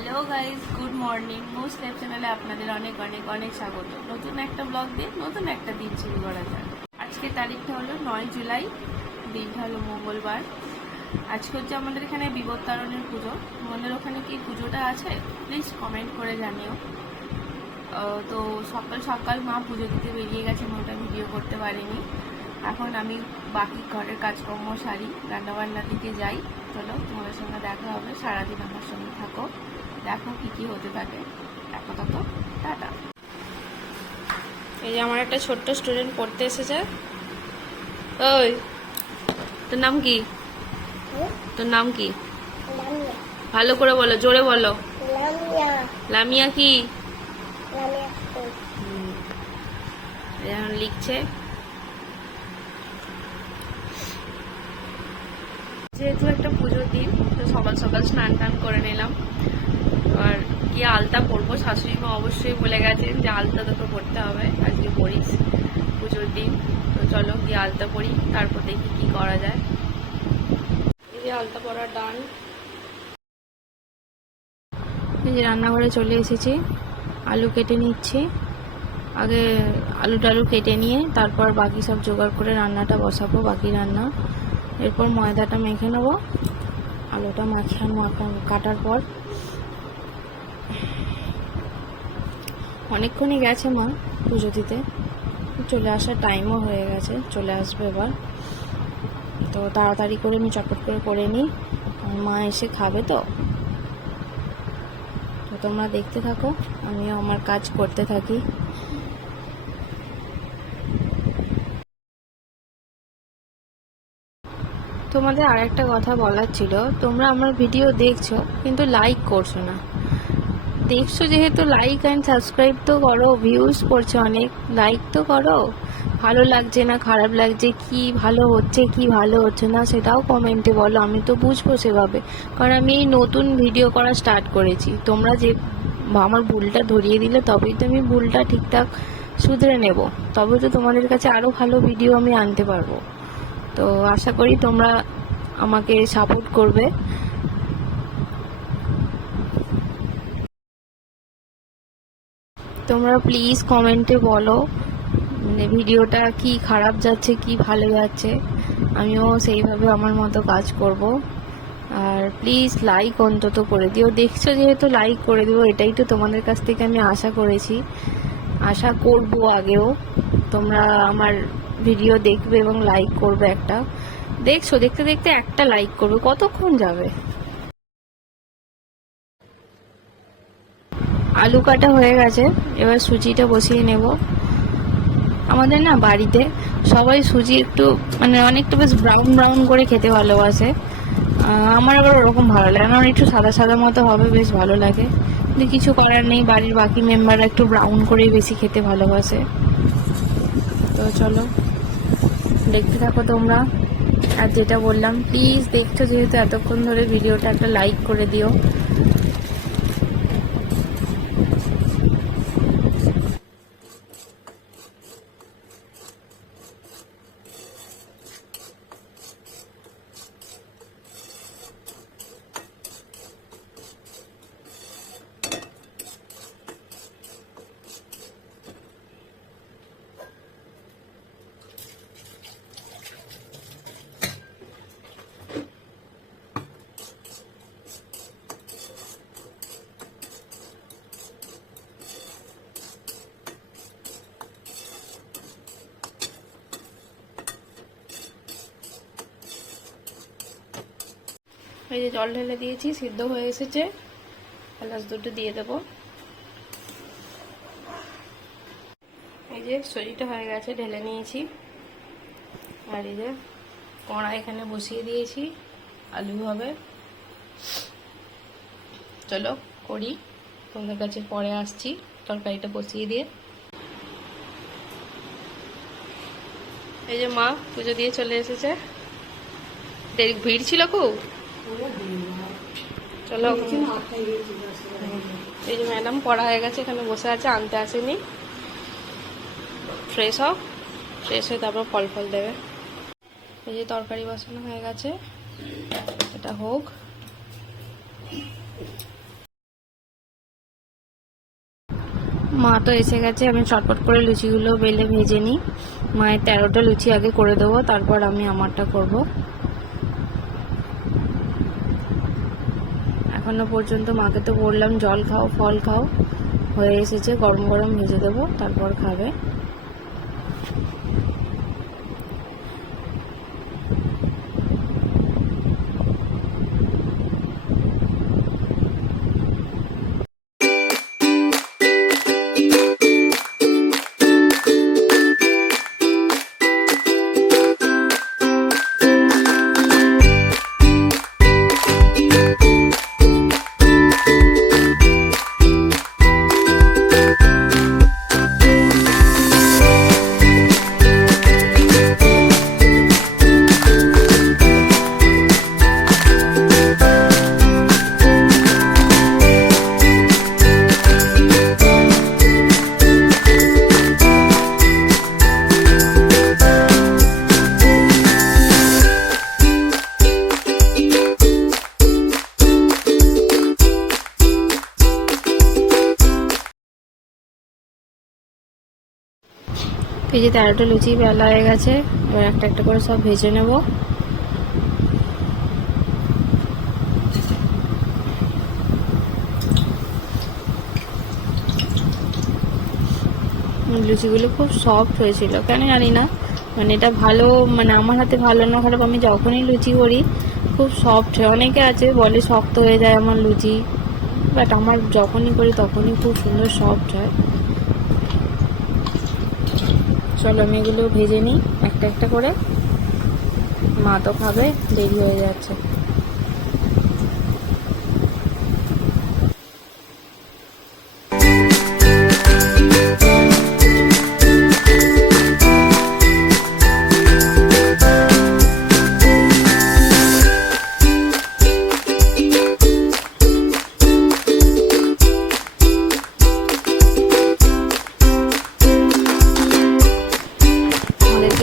Hello guys, good morning. Most life চ্যানেলে আপনাদের অনেক অনেক অনেক স্বাগত। নতুন একটা ব্লগ দিয়ে নতুন একটা দিন শুরু করা যায়। আজকের তারিখটা হলো 9 জুলাই, দিনটা হলো মঙ্গলবার। আজকে হচ্ছে আমাদের এখানে বিপত্তারণের পুজো। তোমাদের ওখানে কি পুজোটা আছে প্লিজ কমেন্ট করে জানিও। তো সকাল সকাল মা পুজো দিতে বেরিয়ে গেছে, আমি ওটা ভিডিও করতে পারিনি। এখন আমি বাকি ঘরের কাজকর্ম সারি, রান্নাবান্নার দিকে যাই। চলো তোমাদের সঙ্গে দেখা হবে, সারাদিন আমার সঙ্গে থাকো, দেখো কি কি হতে থাকে। আপাতত টাটা। এই যে আমার একটা ছোট্ট স্টুডেন্ট পড়তে এসেছে। ওই, তোর নাম কি? তোর নাম কি? ভালো করে বলো, জোরে বলো। লামিয়া কি? লিখছে। যেহেতু একটা পুজোর দিন, তো সকাল সকাল স্নান টান করে নিলাম। আর কি আলতা পরবো, শাশুড়ি মা অবশ্যই বলে গেছেন যে আলতা তোকে পরতে হবে, আজকে পরিস, পুজোর দিন। তো চলো কি আলতা পরি, তারপর দেখি কি করা যায়। এই যে আলতা পরার ডান। এই যে রান্নাঘরে চলে এসেছি, আলু কেটে নিচ্ছি। আগে আলু টালু কেটে নিয়ে তারপর বাকি সব জোগাড় করে রান্নাটা বসাবো, বাকি রান্না। এরপর ময়দাটা মেখে নেবো, আলুটা কাটার পর। অনেকক্ষণই গেছে মা পুজো দিতে, চলে আসার টাইমও হয়ে গেছে, চলে আসবে এবার। তো তাড়াতাড়ি করে আমি চটপট করে নিই, মা এসে খাবে। তো তোমরা দেখতে থাকো, আমিও আমার কাজ করতে থাকি। তোমাদের আর একটা কথা বলার ছিল, তোমরা আমার ভিডিও দেখছো কিন্তু লাইক করছো না। দেখছো যেহেতু লাইক অ্যান্ড সাবস্ক্রাইব তো করো, ভিউজ পড়ছে অনেক, লাইক তো করো। ভালো লাগছে না খারাপ লাগছে, কি ভালো হচ্ছে কি ভালো হচ্ছে না সেটাও কমেন্টে বলো, আমি তো বুঝবো সেভাবে। কারণ আমি এই নতুন ভিডিও করা স্টার্ট করেছি, তোমরা যে আমার ভুলটা ধরিয়ে দিলে তবেই তো আমি ভুলটা ঠিকঠাক শুধরে নেব, তবে তো তোমাদের কাছে আরও ভালো ভিডিও আমি আনতে পারবো। তো আশা করি তোমরা আমাকে সাপোর্ট করবে। তোমরা প্লিজ কমেন্টে বলো মানে ভিডিওটা কি খারাপ যাচ্ছে কি ভালো যাচ্ছে, আমিও সেইভাবে আমার মতো কাজ করব। আর প্লিজ লাইক অন্তত করে দিও, দেখছো যেহেতু লাইক করে দিও, এটাই তো তোমাদের কাছ থেকে আমি আশা করেছি, আশা করব আগেও। তোমরা আমার ভিডিও দেখবে এবং লাইক করবে। একটা দেখছো, দেখতে দেখতে একটা লাইক করবে, কতক্ষণ যাবে। আলু কাটা হয়ে গেছে, এবার সুজিটা বসিয়ে নেব। আমাদের না বাড়িতে সবাই সুজি একটু মানে অনেকটা বেশ ব্রাউন ব্রাউন করে খেতে ভালোবাসে। আমার আবার ওরকম ভালো লাগে না, আমার একটু সাদা সাদা মতো হবে, বেশ ভালো লাগে। কিন্তু কিছু করার নেই, বাড়ির বাকি মেম্বাররা একটু ব্রাউন করেই বেশি খেতে ভালোবাসে। তো চলো দেখতে থাকো তোমরা। আর যেটা বললাম, প্লিজ দেখছো যেহেতু এতক্ষণ ধরে ভিডিওটা, একটা লাইক করে দিও। এই যে জল ঢেলে দিয়েছি, সিদ্ধ হয়ে এসেছে, এলাচ দুটো দিয়ে দেবো। এই যে সুজিটা হয়ে গেছে, ঢেলে নিয়েছি। আর এই যে কড়া এখানে বসিয়ে দিয়েছি, আলু হবে। চলো করি, তোমাদের কাছে পরে আসছি তরকারিটা বসিয়ে দিয়ে। এই যে মা পুজো দিয়ে চলে এসেছে, ভিড় ছিল খুব। চলো, এই যে ম্যাডাম পড়া হয়ে গেছে, এখানে বসে আছে, আনতে আসেনি। ফ্রেশ হোক, ফ্রেশ হয়ে তারপর ফল ফল দেবে। এই যে তরকারি বসানো হয়ে গেছে, এটা হোক। মা তো এসে গেছে, আমি চটপট করে লুচিগুলো বেলে ভেজে নিই। মায়ের 13টা লুচি আগে করে দেবো, তারপর আমি আমারটা করব। এখনো পর্যন্ত মাকে তো বললাম জল খাও, ফল খাও, হয়ে এসেছে, গরম গরম ভেজে দেবো, তারপর খাবে। এই যে 13টা লুচি বেলা হয়ে গেছে, এবার একটা একটা করে সব ভেজে নেব। লুচিগুলো খুব সফট হয়েছিল, কেন জানি না, মানে এটা ভালো, মানে আমার হাতে ভালো না খারাপ, আমি যখনই লুচি করি খুব সফট হয়। অনেকে আছে বলে শক্ত হয়ে যায় আমার লুচি, বাট আমার যখনই করি তখনই খুব সুন্দর সফট হয়। চলো আমি এগুলো ভেজে নিই একটা একটা করে, মা তো খাবে, দেরি হয়ে যাচ্ছে।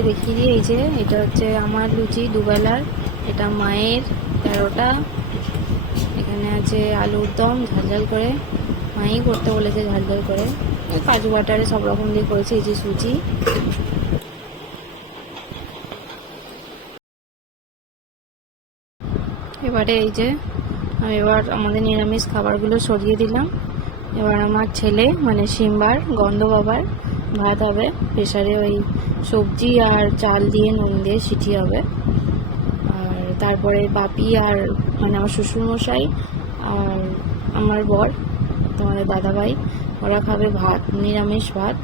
দেখিয়ে দিই, এই যে এটা হচ্ছে আমার লুচি দুবেলার, এটা মায়ের 13টা। এখানে আছে আলুর দম ঝালঝাল করে, মাই করতে বলেছে ঝালঝাল করে, কাজু বাটারে সব রকম দিয়ে করেছে। এই যে সুজি, এবারে এই যে আমি এবার আমাদের নিরামিষ খাবারগুলো সরিয়ে দিলাম। এবার আমার ছেলে মানে সিম্বার গন্ধ বাবার ভাত হবে প্রেসারে, ওই সবজি আর চাল দিয়ে নুন দিয়ে সিটি হবে। আর তারপরে বাপি আর মানে আমার শ্বশুরমশাই আর আমার বর, তোমাদের দাদাভাই, ওরা খাবে ভাত, নিরামিষ ভাত,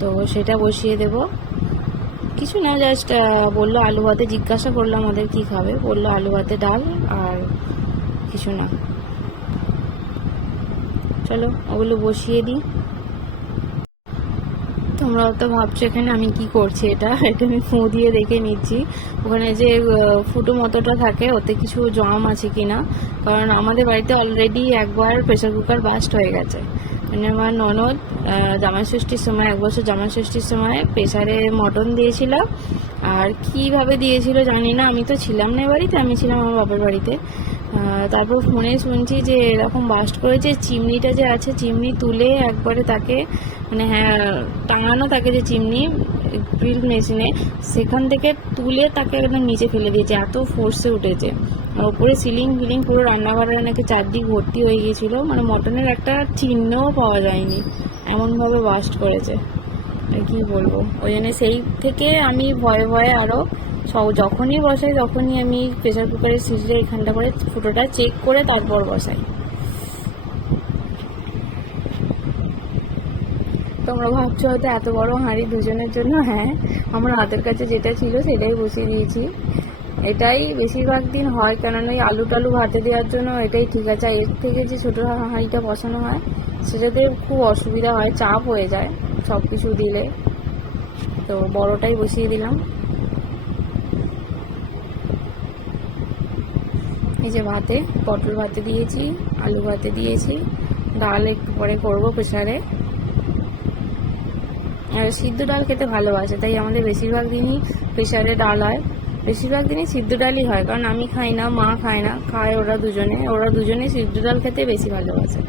তো সেটা বসিয়ে দেব। কিছু না, জাস্ট বললো আলু ভাতে, জিজ্ঞাসা করলাম আমাদের কি খাবে, বললো আলু ভাতে ডাল আর কিছু না। চলো ওগুলো বসিয়ে দিই। তোমরাও তো ভাবছো এখানে আমি কি করছি, এটা আমি ফুঁ দিয়ে দেখে নিচ্ছি ওখানে যে ফুটো মতোটা থাকে ওতে কিছু জম আছে কিনা, কারণ আমাদের বাড়িতে অলরেডি একবার প্রেসার কুকার বাস্ট হয়ে গেছে। মানে আমার ননদ জামাই ষষ্ঠীর সময়, 1 বছর জামাই ষষ্ঠীর সময় প্রেসারে মটন দিয়েছিল, আর কিভাবে দিয়েছিল জানি না, আমি তো ছিলাম না বাড়িতে, আমি ছিলাম আমার বাবার বাড়িতে। তারপর ফোনে শুনছি যে এরকম বাস্ট করেছে, চিমনিটা যে আছে চিমনি তুলে একবারে তাকে মানে হ্যাঁ টাঙানো থাকে যে চিমনি গ্রিল মেশিনে, সেখান থেকে তুলে তাকে একদম নিচে ফেলে দিয়েছে, এত ফোর্সে উঠেছে। আর ওপরে সিলিং ফিলিং পুরো রান্নাঘরের নাকি চারদিক ভর্তি হয়ে গিয়েছিল, মানে মটনের একটা চিহ্নও পাওয়া যায়নি, এমনভাবে বাস্ট করেছে। আর কি বলবো, ওই জন্য সেই থেকে আমি ভয়ে ভয়ে আরও যখনই বসাই তখনই আমি প্রেসার কুকারের সিটির এখানটা করে ফুটোটা চেক করে তারপর বসাই। তোমরা ভাবছো হয়তো এত বড় হাঁড়ি দুজনের জন্য, হ্যাঁ আমার হাতের কাছে যেটা ছিল সেটাই বসিয়ে দিয়েছি। এটাই বেশিরভাগ দিন হয়, কেননা ওই আলু টালু ভাতে দেওয়ার জন্য এটাই ঠিক আছে। এর থেকে যে ছোটো হাঁড়িটা বসানো হয় সেটাতে খুব অসুবিধা হয়, চাপ হয়ে যায় সব কিছু দিলে, তো বড়টাই বসিয়ে দিলাম। এই যে ভাতে, পটল ভাতে দিয়েছি, আলু ভাতে দিয়েছি, ডাল একটু পরে করবো প্রেসারে। আর সিদ্ধ ডাল খেতে ভালোবাসে, তাই আমাদের বেশিরভাগ দিনই প্রেসারে ডাল হয়, বেশিরভাগ দিনই সিদ্ধ ডালই হয়, কারণ আমি খাই না, মা খায় না, খায় ওরা দুজনে সিদ্ধ ডাল খেতে বেশি ভালোবাসে।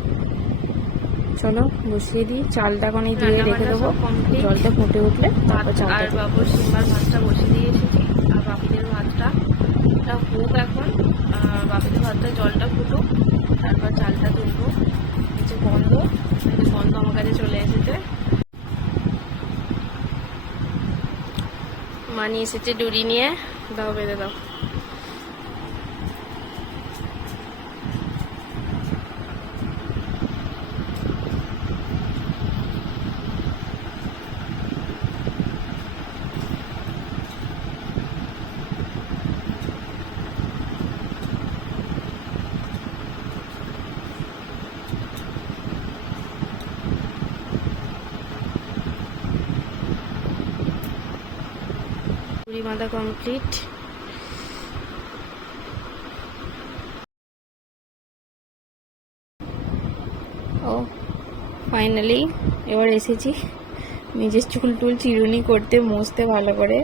চলো বসিয়ে দিই, চালটা কোনে দিয়ে রেখে দেবো, কমপ্লিট। জলটা ফুটে উঠলে তারপর আর চালটা দেবো। বাবুর সিম্বার ভাতটা বসে দিয়ে এসেছি, আর বাপিদের ভাতটা এটা হোক এখন। বাপিদের ভাতটা জলটা ফুটুক, তারপর চালটা তুলবো। নিচে গন্ধ, গন্ধ আমার কাছে চলে এসেছে। মা নিয়ে এসেছে ডুরি নিয়ে, দাও বেঁধে দাও। ডুরি বাঁধা কমপ্লিট। ও ফাইনালি এবার এসেছি নিজের চুল টুল চিরুনি করতে, মুছতে ভালো করে।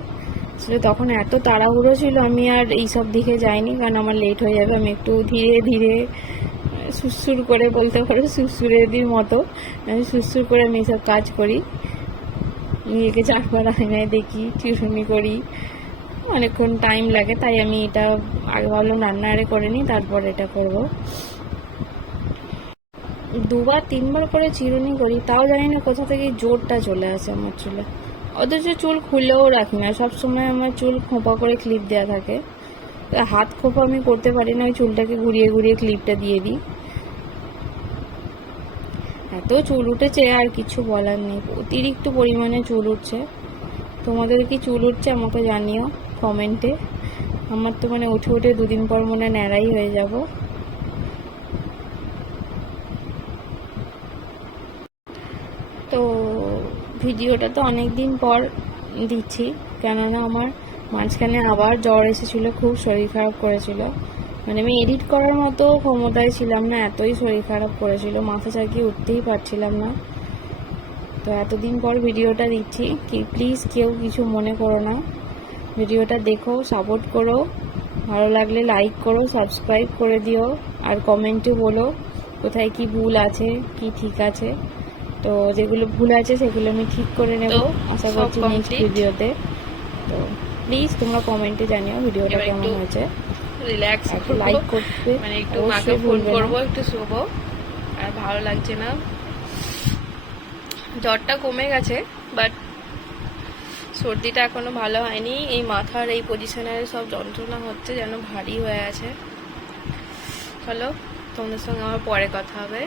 আসলে তখন এত তাড়াহুড়ো ছিল, আমি আর এইসব দিকে যাইনি, কারণ আমার লেট হয়ে যাবে। আমি একটু ধীরে ধীরে সুরসুর করে, বলতে পারো সুরসুরের মতো আমি সুরসুর করে আমি এইসব কাজ করি। নিজেকে চারবার আয়নায় দেখি, চিরুনি করি, অনেকক্ষণ টাইম লাগে। তাই আমি এটা আগে ভাবলাম রান্না আরে করে নিই, তারপর এটা করব। দুবার তিনবার করে চিরুনি করি, তাও জানি না কোথা থেকে জোরটা চলে আসে আমার চুলে। অথচ চুল খুলেও রাখি না, সবসময় আমার চুল খোঁপা করে ক্লিপ দেওয়া থাকে। হাত খোঁপা আমি করতে পারি না, ওই চুলটাকে ঘুরিয়ে ঘুরিয়ে ক্লিপটা দিয়ে দিই। এত চুল উঠেছে আর কিছু বলার নেই, অতিরিক্ত পরিমাণে চুল উঠছে। তোমাদের কি চুল উঠছে আমাকে জানিও কমেন্টে। আমার তো মানে উঠে উঠে দুদিন পর মনে হয় ন্যাড়াই হয়ে যাব। তো ভিডিওটা তো অনেক দিন পর দিচ্ছি, কেননা আমার মাঝখানে আবার জ্বর এসেছিল, খুব শরীর খারাপ করেছিল। মানে আমি এডিট করার মতো ক্ষমতায় ছিলাম না, এতই শরীর খারাপ করেছিল, মাথা চাকিয়ে উঠতেই পারছিলাম না। তো এতদিন পর ভিডিওটা দিচ্ছি, কি প্লিজ কেউ কিছু মনে করো না, ভিডিওটা দেখো, সাপোর্ট করো, ভালো লাগলে লাইক করো, সাবস্ক্রাইব করে দিও, আর কমেন্টে বলো কোথায় কি ভুল আছে, কি ঠিক আছে। তো যেগুলো ভুল আছে সেগুলো আমি ঠিক করে নেব আশা করছি নেক্সট ভিডিওতে। তো প্লিজ তোমরা কমেন্টে জানিও ভিডিওটা কেমন হয়েছে। রিল্যাক্স, একটু লাইক করতে, মানে একটু মাকে ফোন করবো, একটু শোবো। আর ভালো লাগছে না, জ্বরটা কমে গেছে, বাট সর্দিটা এখনো ভালো হয়নি। এই মাথার এই পজিশনের সব যন্ত্রণা হচ্ছে, যেন ভারী হয়ে আছে। চলো তোমাদের সঙ্গে আমার পরে কথা হবে,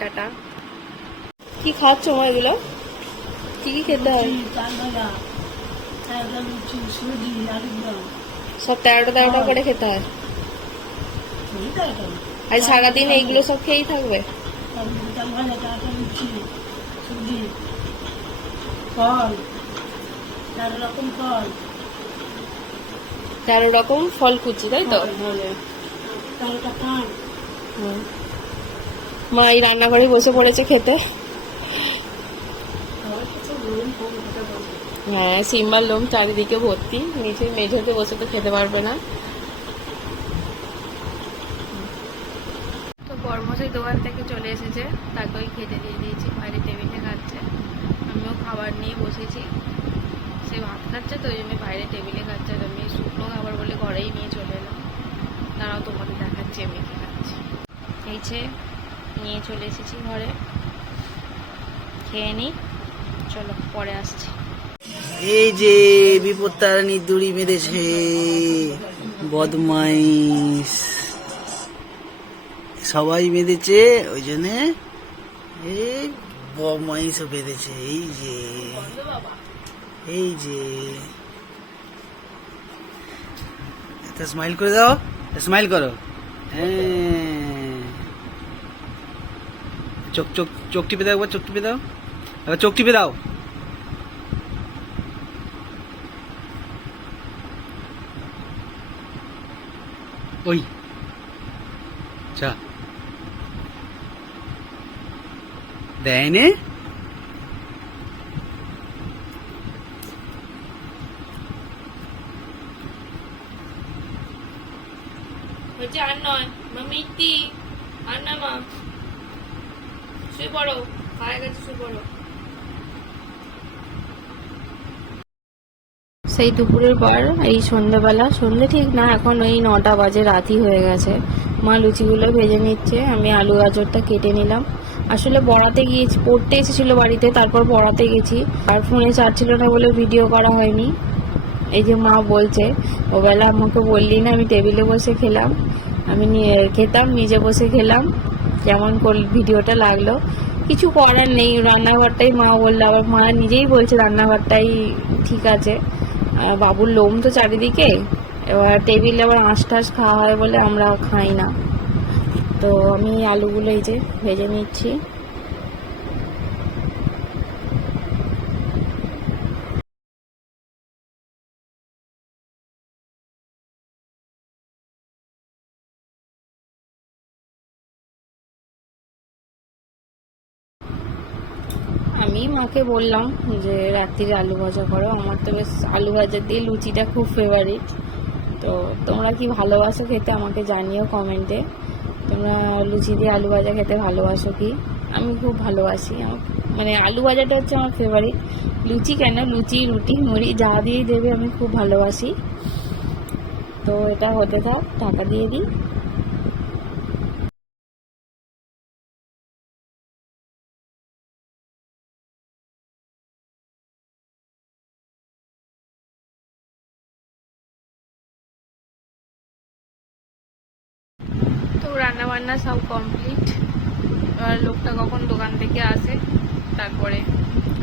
টাটা। কি খাচ্ছ মা এগুলো? কি কি খেতে হয়? সব 13টা করে খেতে হয়। আর সারাদিন এইগুলো সব খেয়েই থাকবে? ফল, 13 রকম ফল, 13 রকম ফল কুচি, তাই তো? 13টা কান। মা এই রান্নাঘরে বসে পড়েছে খেতে। হ্যাঁ, সিম্বার লোম চারিদিকে ভর্তি, নিচে মেঝেতে বসে তো খেতে পারবে না। তো বর্মশাই দোকান থেকে চলে এসেছে, তাকেই খেতে দিয়ে দিয়েছি, বাইরে টেবিলে খাচ্ছে। আমিও খাবার নিয়ে বসেছি, সে ভাত খাচ্ছে তো ওই জন্য বাইরে টেবিলে খাচ্ছে, আর আমি শুকনো খাবার বলে ঘরেই নিয়ে চলে এলাম। দাঁড়াও তোমাকে দেখাচ্ছি আমি কি খাচ্ছি। এই যে নিয়ে চলে এসেছি ঘরে, খেয়ে নিই, চলো পরে আসছি। এই যে বিপদ তারানি দড়ি বেঁধেছে, বদমাইশ সবাই বেঁধেছে, ওই জন্যে এই বদমাইশও বেঁধেছে। এই যে এই যে একটা স্মাইল করে দাও, স্মাইল করো। হ্যাঁ, চোখ চোখ চোখ টিপে দাও, একবার চোখ টিপে দাও, একবার চোখ টিপে দাও। ওই চা দেয় নে। আর নয় মা, মিষ্টি আর না মা, শুয়ে পড়ো, খাওয়া গেছে, শুয়ে পড়ো। সেই দুপুরের পর এই সন্ধ্যেবেলা, সন্ধ্যে ঠিক না, এখন ওই 9টা বাজে, রাতই হয়ে গেছে। মা লুচিগুলো ভেজে নিচ্ছে, আমি আলু গাজরটা কেটে নিলাম। আসলে পড়াতে গিয়েছি, পড়তে এসেছিল বাড়িতে, তারপর পড়াতে গেছি, আর ফোনে চার্জ ছিল না বলে ভিডিও করা হয়নি। এই যে মা বলছে, ওবেলা আমাকে বললি না, আমি টেবিলে বসে খেলাম, আমি খেতাম, নিজে বসে খেলাম, কেমন ভিডিওটা লাগলো। কিছু করার নেই, রান্নাঘরটাই মা বললো, আবার মা নিজেই বলছে রান্নাঘরটাই ঠিক আছে। বাবুর লোম তো চারিদিকে, এবার টেবিলে আবার আঁশ টাশ খাওয়া হয় বলে আমরা খাই না। তো আমি আলুগুলো এই যে ভেজে নিচ্ছি। আমি মাকে বললাম যে রাত্রিরে আলু ভাজা করো, আমার তো বেশ আলু ভাজা দিয়ে লুচিটা খুব ফেভারিট। তো তোমরা কি ভালোবাসো খেতে আমাকে জানিও কমেন্টে, তোমরা লুচি দিয়ে আলু ভাজা খেতে ভালোবাসো কি? আমি খুব ভালোবাসি, মানে আলু ভাজাটা হচ্ছে আমার ফেভারিট। লুচি কেন, লুচি রুটি মুড়ি যা দিয়েই দেবে আমি খুব ভালোবাসি। তো এটা হতে থাক, ঢাকা দিয়ে দিই। তো রান্না বান্না সব কমপ্লিট, এবার লোকটা কখন দোকান থেকে আসে, তারপরে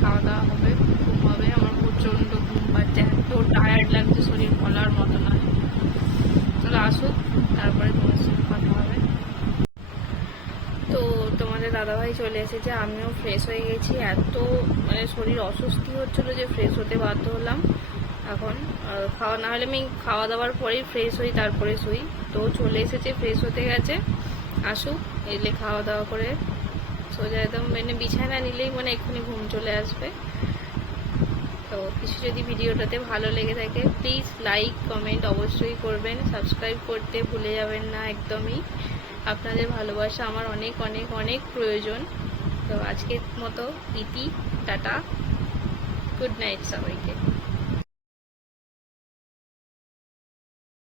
খাওয়া দাওয়া হবে, ঘুম হবে। আমার প্রচণ্ড ঘুম পাচ্ছে, এত টায়ার্ড লাগছে, শরীর বলার মতো নয়। চলো আসুক, তারপরে তোমার সঙ্গে কথা হবে। তো তোমাদের দাদাভাই চলে এসেছে, আমিও ফ্রেশ হয়ে গেছি। এত মানে শরীর অস্বস্তি হচ্ছিলো যে ফ্রেশ হতে বাধ্য হলাম। এখন খাওয়া না হলে আমি খাওয়া দাওয়ার পরেই ফ্রেশ হই, তারপরে শুই। তো চলে এসেছে, ফ্রেশ হতে গেছে, আসুক, এলে খাওয়া দাওয়া করে সোজা একদম মানে বিছানা নিলেই মানে এক্ষুনি ঘুম চলে আসবে। তো কিছু যদি ভিডিওটাতে ভালো লেগে থাকে প্লিজ লাইক কমেন্ট অবশ্যই করবেন, সাবস্ক্রাইব করতে ভুলে যাবেন না একদমই। আপনাদের ভালোবাসা আমার অনেক অনেক অনেক প্রয়োজন। তো আজকের মতো ইতি, টাটা, গুড নাইট সবাইকে।